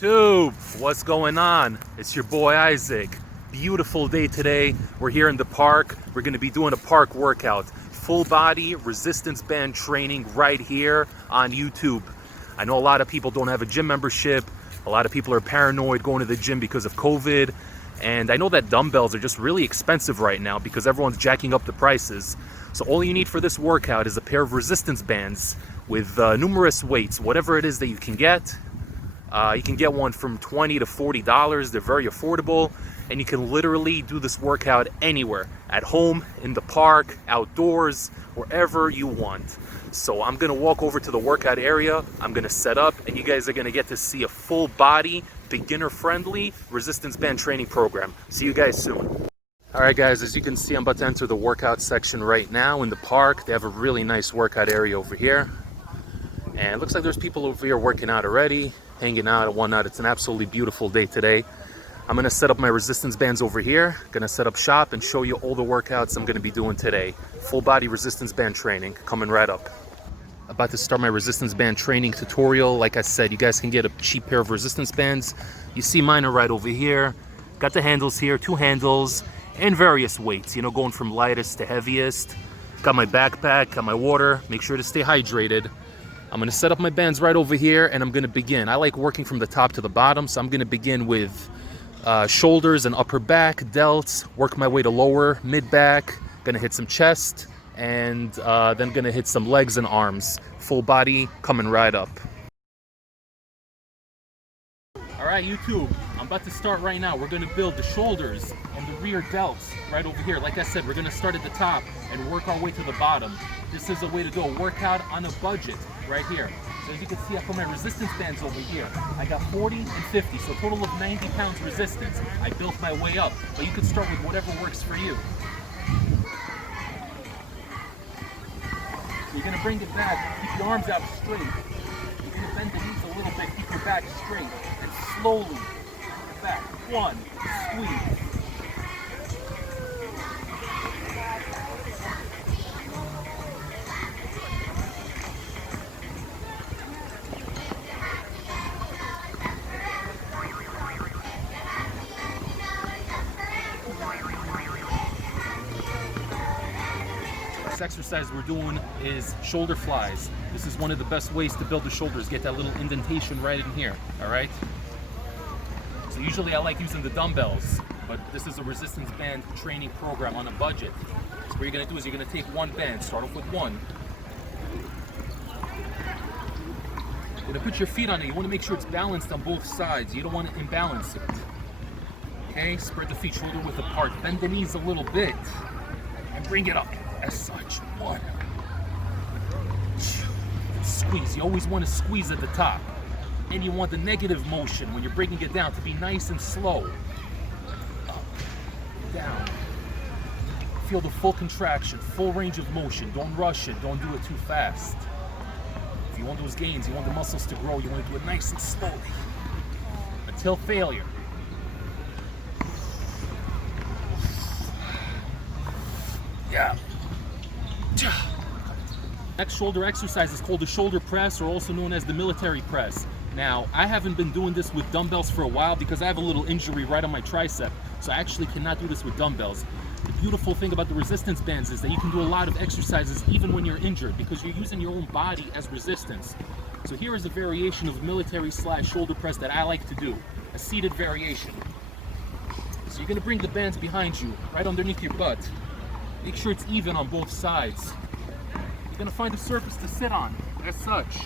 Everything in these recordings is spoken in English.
Tube, what's going on? It's your boy Isaac. Beautiful day today. We're here in the park. We're going to be doing a park workout. Full body resistance band training right here on YouTube. I know a lot of people don't have a gym membership. A lot of people are paranoid going to the gym because of COVID. And I know that dumbbells are just really expensive right now because everyone's jacking up the prices. So all you need for this workout is a pair of resistance bands with numerous weights, whatever it is that you can get. You can get one from $20 to $40. They're very affordable, and you can literally do this workout anywhere, at home, in the park, outdoors, wherever you want. So I'm gonna walk over to the workout area, I'm gonna set up, and you guys are gonna get to see a full body, beginner-friendly resistance band training program. See you guys soon. All right guys, as you can see, I'm about to enter the workout section right now in the park. They have a really nice workout area over here. And it looks like there's people over here working out already, hanging out and whatnot. It's an absolutely beautiful day today. I'm gonna set up my resistance bands over here, gonna set up shop and show you all the workouts I'm gonna be doing today. Full body resistance band training, coming right up. About to start my resistance band training tutorial. Like I said, you guys can get a cheap pair of resistance bands. You see mine are right over here. Got the handles here, 2 handles, and various weights, you know, going from lightest to heaviest. Got my backpack, got my water, make sure to stay hydrated. I'm gonna set up my bands right over here and I'm gonna begin. I like working from the top to the bottom, so I'm gonna begin with shoulders and upper back, delts, work my way to lower, mid back, gonna hit some chest, and then gonna hit some legs and arms. Full body coming right up. All right, YouTube, I'm about to start right now. We're gonna build the shoulders and the rear delts right over here. Like I said, we're gonna start at the top and work our way to the bottom. This is a way to go workout on a budget right here. So as you can see, I put my resistance bands over here. I got 40 and 50, so a total of 90 pounds resistance. I built my way up, but you can start with whatever works for you. So you're gonna bring it back, keep your arms out straight. You're gonna bend the knees a little bit, keep your back straight, and slowly bring it back. 1, squeeze. Exercise we're doing is shoulder flies. This is one of the best ways to build the shoulders. Get that little indentation right in here, all right? So usually I like using the dumbbells, but this is a resistance band training program on a budget. So what you're gonna do is you're gonna take one band, start off with one. You're gonna put your feet on it. You wanna make sure it's balanced on both sides. You don't wanna imbalance it. Okay, spread the feet shoulder width apart. Bend the knees a little bit and bring it up. As such, 1, 2, squeeze. You always want to squeeze at the top, and you want the negative motion when you're bringing it down to be nice and slow. Up, down. Feel the full contraction, full range of motion. Don't rush it. Don't do it too fast. If you want those gains, you want the muscles to grow, you want to do it nice and slowly until failure. Yeah. Next shoulder exercise is called the shoulder press, or also known as the military press. Now, I haven't been doing this with dumbbells for a while because I have a little injury right on my tricep, so I actually cannot do this with dumbbells. The beautiful thing about the resistance bands is that you can do a lot of exercises even when you're injured because you're using your own body as resistance. So here is a variation of military / shoulder press that I like to do, a seated variation. So you're gonna bring the bands behind you, right underneath your butt. Make sure it's even on both sides. You're gonna find a surface to sit on, as such.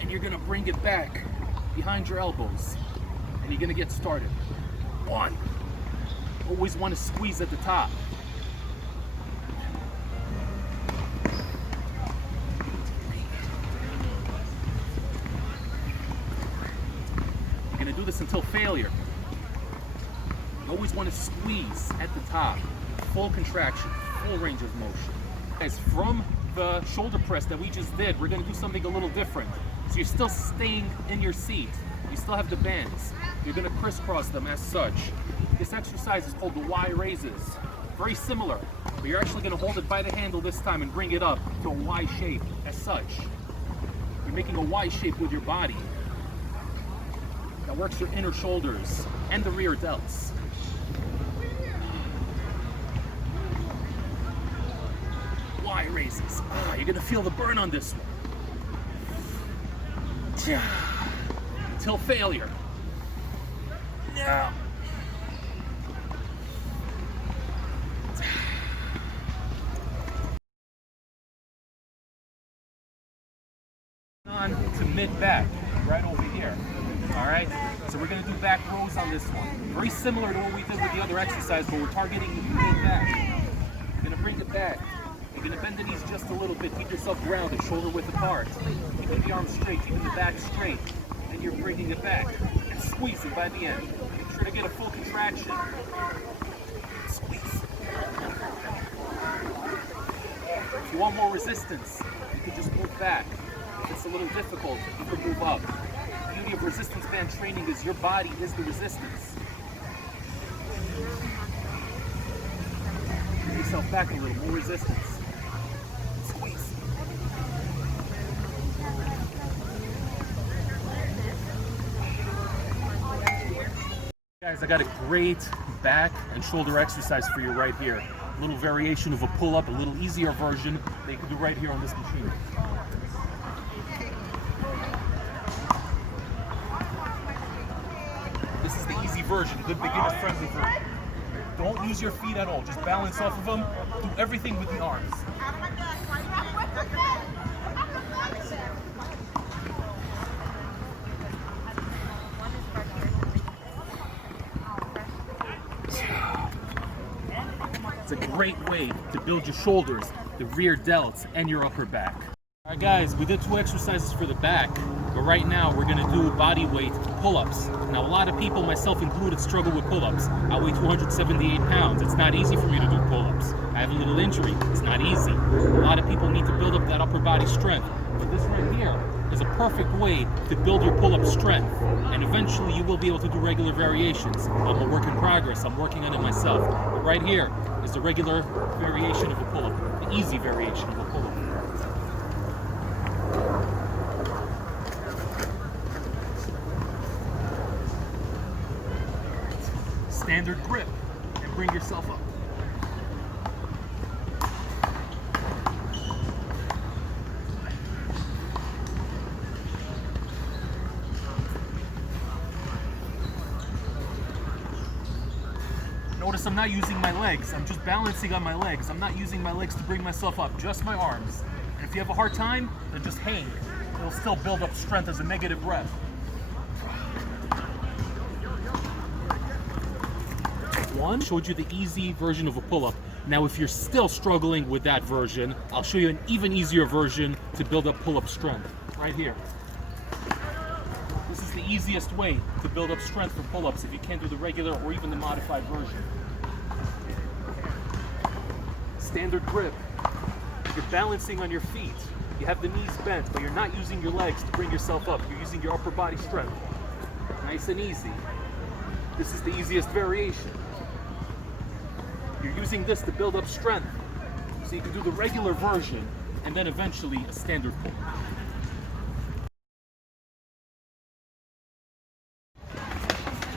And you're gonna bring it back behind your elbows. And you're gonna get started. 1. Always wanna squeeze at the top. You're gonna do this until failure. You always wanna squeeze at the top. Full contraction, full range of motion. Guys, from the shoulder press that we just did, we're gonna do something a little different. So you're still staying in your seat. You still have the bands. You're gonna crisscross them as such. This exercise is called the Y raises. Very similar, but you're actually gonna hold it by the handle this time and bring it up to a Y shape as such. You're making a Y shape with your body. That works your inner shoulders and the rear delts. Y raises. You're gonna feel the burn on this one. Until failure. Yeah. On to mid-back, right over here. All right, so we're gonna do back rows on this one. Very similar to what we did with the other exercise, but we're targeting the mid-back. You're gonna bring it back. You're gonna bend the knees just a little bit. Keep yourself grounded, shoulder width apart. Keeping the arms straight, keeping the back straight. And you're bringing it back and squeezing by the end. Make sure to get a full contraction. Squeeze. If you want more resistance, you can just move back. If it's a little difficult, you can move up. The beauty of resistance band training is your body is the resistance. Bring yourself back a little, more resistance. Squeeze. Guys, I got a great back and shoulder exercise for you right here. A little variation of a pull-up, a little easier version that you can do right here on this machine. This is the easy version, the beginner-friendly version. Don't use your feet at all, just balance off of them. Do everything with the arms. It's a great way to build your shoulders, the rear delts, and your upper back. All right, guys, we did 2 exercises for the back, but right now we're gonna do body weight pull-ups. Now, a lot of people, myself included, struggle with pull-ups. I weigh 278 pounds. It's not easy for me to do pull-ups. I have a little injury. It's not easy. A lot of people need to build up that upper body strength. But this right here is a perfect way to build your pull-up strength. And eventually you will be able to do regular variations. I'm a work in progress. I'm working on it myself. But right here is the regular variation of a pull-up, the easy variation of a pull-up. Standard grip and bring yourself up. Notice I'm not using my legs. I'm just balancing on my legs. I'm not using my legs to bring myself up, just my arms. And if you have a hard time, then just hang. It'll still build up strength as a negative breath. One, showed you the easy version of a pull-up. Now, if you're still struggling with that version, I'll show you an even easier version to build up pull-up strength. Right here. This is the easiest way to build up strength for pull-ups if you can't do the regular or even the modified version. Standard grip. You're balancing on your feet. You have the knees bent, but you're not using your legs to bring yourself up. You're using your upper body strength. Nice and easy. This is the easiest variation. You're using this to build up strength. So you can do the regular version and then eventually a standard pull.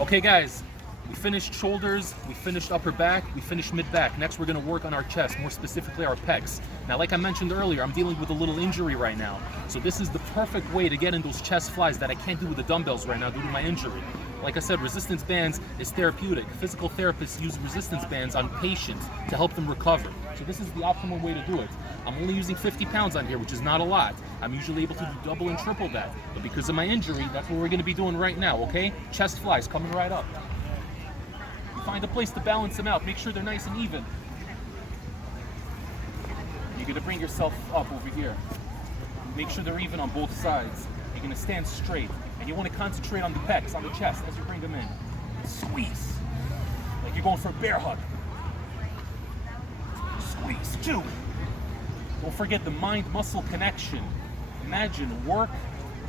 Okay guys, we finished shoulders, we finished upper back, we finished mid-back. Next we're gonna work on our chest, more specifically our pecs. Now like I mentioned earlier, I'm dealing with a little injury right now. So this is the perfect way to get in those chest flies that I can't do with the dumbbells right now due to my injury. Like I said, resistance bands is therapeutic. Physical therapists use resistance bands on patients to help them recover. So this is the optimal way to do it. I'm only using 50 pounds on here, which is not a lot. I'm usually able to do double and triple that. But because of my injury, that's what we're gonna be doing right now, okay? Chest flies coming right up. You find a place to balance them out. Make sure they're nice and even. You're gonna bring yourself up over here. Make sure they're even on both sides. You're gonna stand straight. And you want to concentrate on the pecs, on the chest as you bring them in. Squeeze. Like you're going for a bear hug. Squeeze. 2. Don't forget the mind-muscle connection. Imagine, work,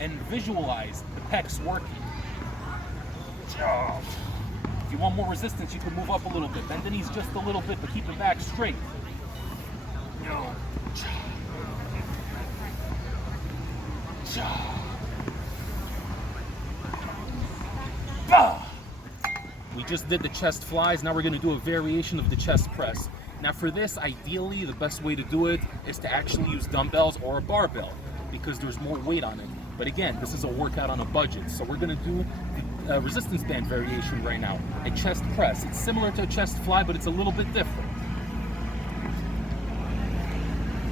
and visualize the pecs working. If you want more resistance, you can move up a little bit. Bend the knees just a little bit, but keep the back straight. just did the chest flies. Now we're going to do a variation of the chest press. Now for this, ideally, the best way to do it is to actually use dumbbells or a barbell because there's more weight on it. But again, this is a workout on a budget. So we're going to do the resistance band variation right now, a chest press. It's similar to a chest fly, but it's a little bit different.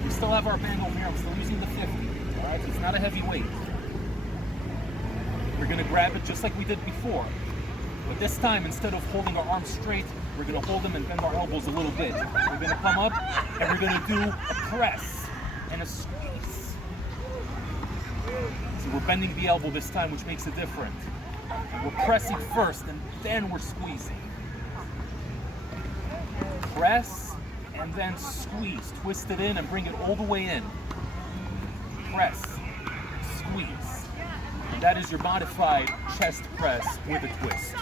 We still have our band over here. I'm still using the 50. All right, so it's not a heavy weight. We're going to grab it just like we did before. But this time, instead of holding our arms straight, we're going to hold them and bend our elbows a little bit. We're going to come up and we're going to do a press and a squeeze. So we're bending the elbow this time, which makes it different. And we're pressing first and then we're squeezing. Press and then squeeze. Twist it in and bring it all the way in. Press, squeeze. And that is your modified chest press with a twist.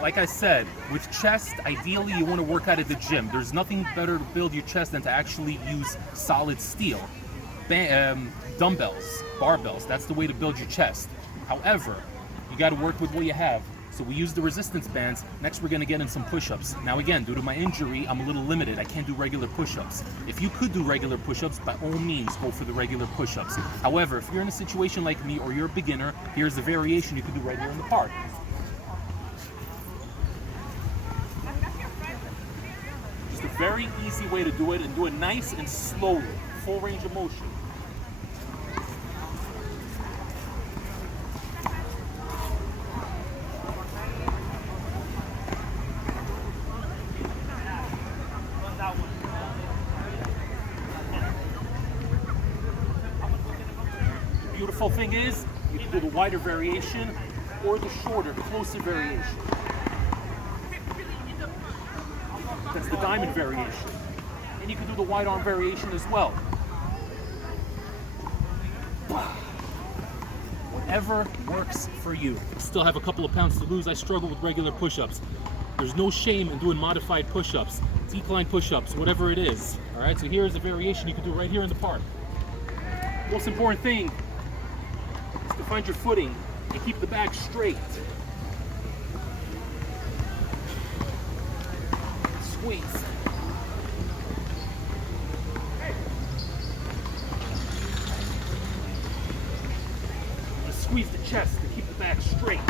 Like I said, with chest, ideally you want to work out at the gym. There's nothing better to build your chest than to actually use solid steel. Dumbbells, barbells, that's the way to build your chest. However, you got to work with what you have. So we use the resistance bands. Next we're going to get in some push-ups. Now again, due to my injury, I'm a little limited. I can't do regular push-ups. If you could do regular push-ups, by all means, go for the regular push-ups. However, if you're in a situation like me or you're a beginner, here's the variation you can do right here in the park. Just a very easy way to do it, and do it nice and slowly. Full range of motion. Beautiful thing is, you can do the wider variation or the shorter, closer variation. That's the diamond variation. And you can do the wide arm variation as well. Whatever works for you. Still have a couple of pounds to lose. I struggle with regular push-ups. There's no shame in doing modified push-ups, decline push-ups, whatever it is. All right, so here's a variation you can do right here in the park. Most important thing is to find your footing and keep the back straight. Squeeze. Just squeeze the chest to keep the back straight.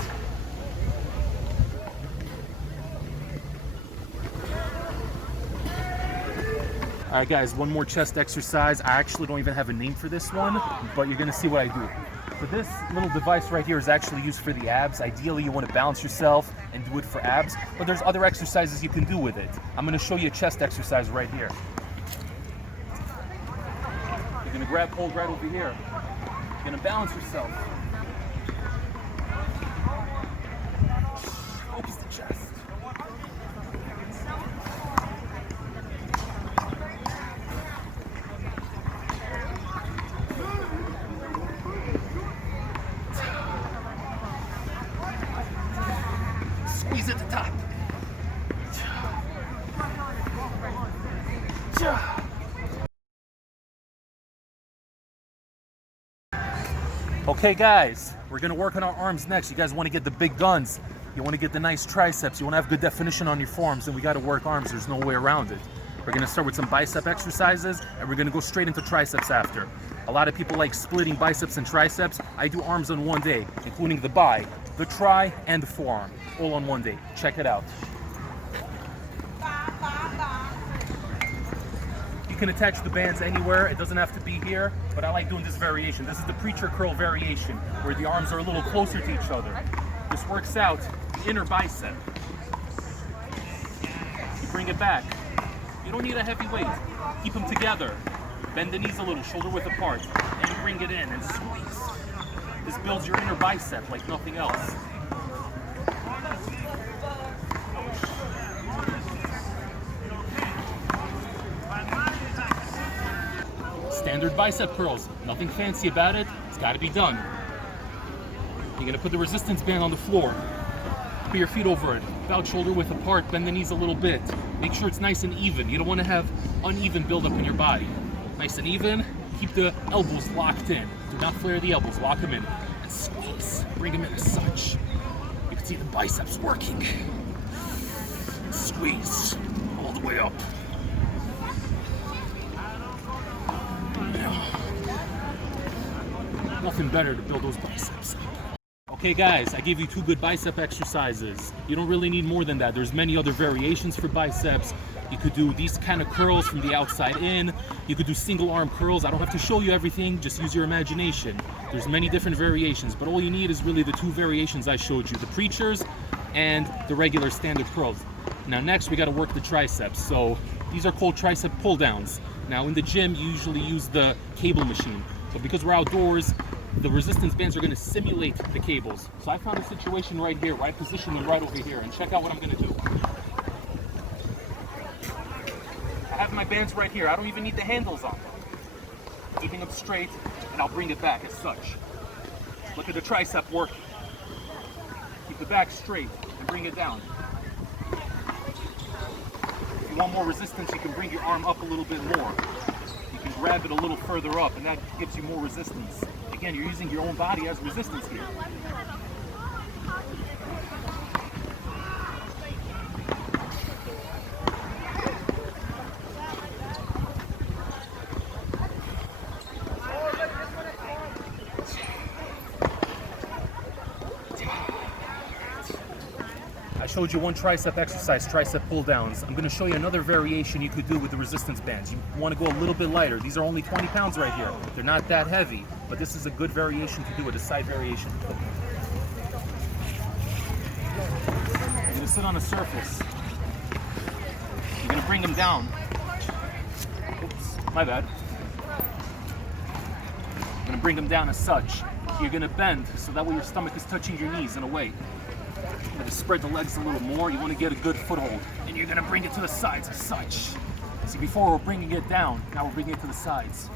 All right, guys, one more chest exercise. I actually don't even have a name for this one, but you're gonna see what I do. So this little device right here is actually used for the abs. Ideally, you want to balance yourself and do it for abs, but there's other exercises you can do with it. I'm gonna show you a chest exercise right here. You're gonna grab hold right over here. You're gonna balance yourself. Focus the chest. Squeeze at the top. Okay guys, we're gonna work on our arms next. You guys wanna get the big guns. You wanna get the nice triceps. You wanna have good definition on your forearms, and we gotta work arms. There's no way around it. We're gonna start with some bicep exercises, and we're gonna go straight into triceps after. A lot of people like splitting biceps and triceps. I do arms on one day, including the bi, the tri, and the forearm, all on one day. Check it out. You can attach the bands anywhere. It doesn't have to be here, but I like doing this variation. This is the preacher curl variation, where the arms are a little closer to each other. This works out the inner bicep. You bring it back. You don't need a heavy weight. Keep them together. Bend the knees a little, shoulder width apart, and you bring it in and squeeze. This builds your inner bicep like nothing else. Standard bicep curls, nothing fancy about it, it's gotta be done. You're gonna put the resistance band on the floor. Put your feet over it, about shoulder width apart, bend the knees a little bit. Make sure it's nice and even. You don't wanna have uneven buildup in your body. Nice and even, keep the elbows locked in. Do not flare the elbows, lock them in. And squeeze, bring them in as such. You can see the biceps working. Squeeze all the way up. Nothing better to build those biceps. Okay guys, I gave you 2 good bicep exercises. You don't really need more than that. There's many other variations for biceps. You could do these kind of curls from the outside in. You could do single arm curls. I don't have to show you everything, just use your imagination. There's many different variations, but all you need is really the 2 variations I showed you, the preachers and the regular standard curls. Now next we got to work the triceps. So these are called tricep pull downs. Now in the gym you usually use the cable machine, but because we're outdoors, the resistance bands are going to simulate the cables. So I found a situation right here where I position them right over here, and check out what I'm going to do. I have my bands right here. I don't even need the handles on. Keeping them straight, and I'll bring it back as such. Look at the tricep working. Keep the back straight and bring it down. If you want more resistance, you can bring your arm up a little bit more. You can grab it a little further up, and that gives you more resistance. Again, you're using your own body as resistance here. I showed you 1 tricep exercise, tricep pull downs. I'm going to show you another variation you could do with the resistance bands. You want to go a little bit lighter. These are only 20 pounds right here. They're not that heavy, but this is a good variation to do with a side variation. You're going to sit on a surface. You're going to bring them down. Oops, my bad. You're going to bring them down as such. You're going to bend so that way your stomach is touching your knees in a way. You're going to spread the legs a little more. You want to get a good foothold. And you're going to bring it to the sides as such. See, before we're bringing it down, now we're bringing it to the sides.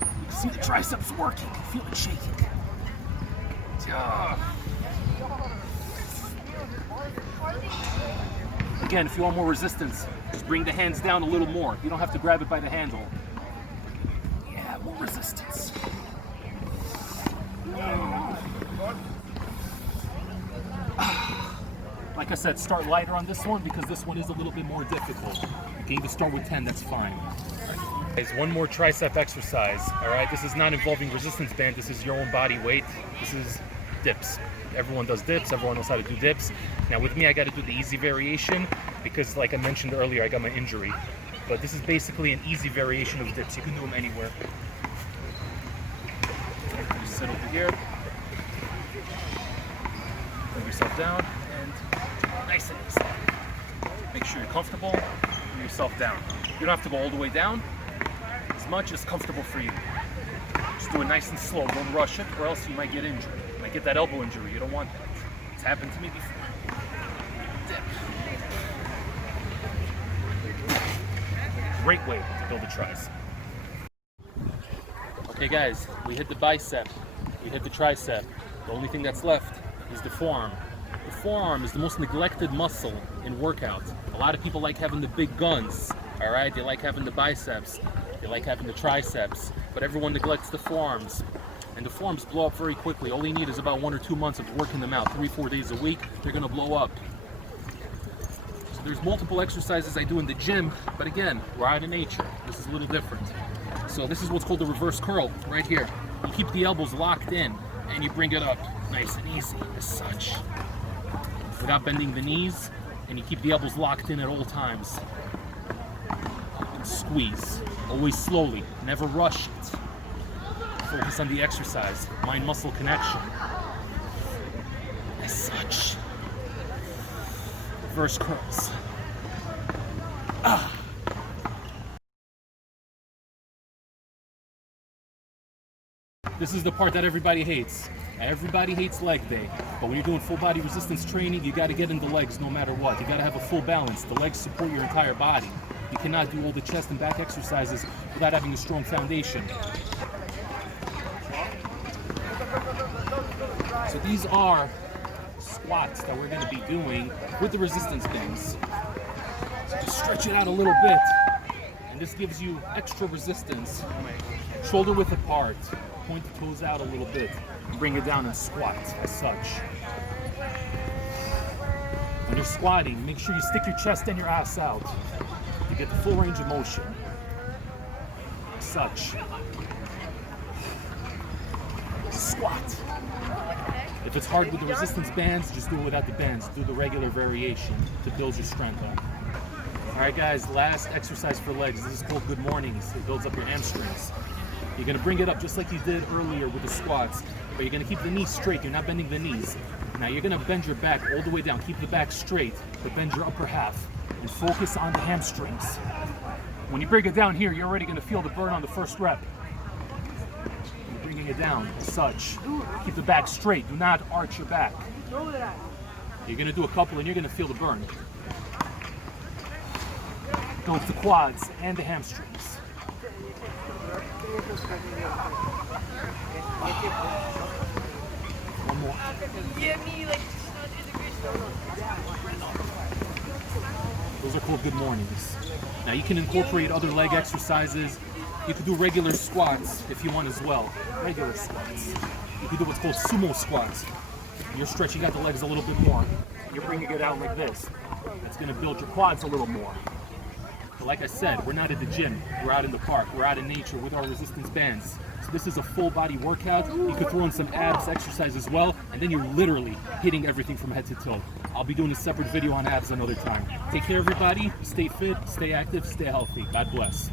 You can see the triceps working. You feel it shaking. Again, if you want more resistance, just bring the hands down a little more. You don't have to grab it by the handle. Yeah, more resistance. Like I said, start lighter on this one because this one is a little bit more difficult. You can even start with 10, that's fine. Guys, 1 more tricep exercise, all right? This is not involving resistance band, this is your own body weight. This is dips. Everyone does dips, everyone knows how to do dips. Now with me, I got to do the easy variation because like I mentioned earlier, I got my injury. But this is basically an easy variation of dips. You can do them anywhere. Just sit over here. Bring yourself down. Nice and easy. Make sure you're comfortable. Bring yourself down. You don't have to go all the way down. As much as comfortable for you. Just do it nice and slow. Don't rush it, or else you might get injured. You might get that elbow injury. You don't want that. It's happened to me before. Dip. Great way to build a tricep. Okay, guys, we hit the bicep. We hit the tricep. The only thing that's left is the forearm. The forearm is the most neglected muscle in workout. A lot of people like having the big guns, all right? They like having the biceps, they like having the triceps, but everyone neglects the forearms. And the forearms blow up very quickly. All you need is about 1 or 2 months of working them out, 3-4 days a week, they're gonna blow up. So there's multiple exercises I do in the gym, but again, we're out in nature. This is a little different. So this is what's called the reverse curl, right here. You keep the elbows locked in, and you bring it up nice and easy, as such. Without bending the knees, and you keep the elbows locked in at all times. And squeeze, always slowly, never rush it. Focus on the exercise, mind-muscle connection. As such. Reverse curls. This is the part that everybody hates. Everybody hates leg day, but when you're doing full body resistance training, you got to get in the legs no matter what. You got to have a full balance. The legs support your entire body. You cannot do all the chest and back exercises without having a strong foundation. So these are squats that we're going to be doing with the resistance bands. So just stretch it out a little bit, and this gives you extra resistance. Shoulder width apart, point the toes out a little bit. Bring it down and squat as such. When you're squatting, make sure you stick your chest and your ass out to get the full range of motion. Such. Squat. If it's hard with the resistance bands, just do it without the bands. Do the regular variation to build your strength up. All right, guys, last exercise for legs. This is called good mornings. It builds up your hamstrings. You're gonna bring it up just like you did earlier with the squats, but you're gonna keep the knees straight. You're not bending the knees. Now you're gonna bend your back all the way down. Keep the back straight, but bend your upper half and focus on the hamstrings. When you bring it down here, you're already gonna feel the burn on the first rep. You're bringing it down as such. Keep the back straight. Do not arch your back. You're gonna do a couple and you're gonna feel the burn. Builds the quads and the hamstrings. One more. Those are called good mornings. Now you can incorporate other leg exercises. You could do regular squats if you want as well. Regular squats. You could do what's called sumo squats. You're stretching out the legs a little bit more. You're bringing it out like this. That's going to build your quads a little more. But like I said, we're not at the gym. We're out in the park. We're out in nature with our resistance bands. So this is a full body workout. You could throw in some abs exercise as well, and then you're literally hitting everything from head to toe. I'll be doing a separate video on abs another time. Take care, everybody. Stay fit, stay active, stay healthy. God bless.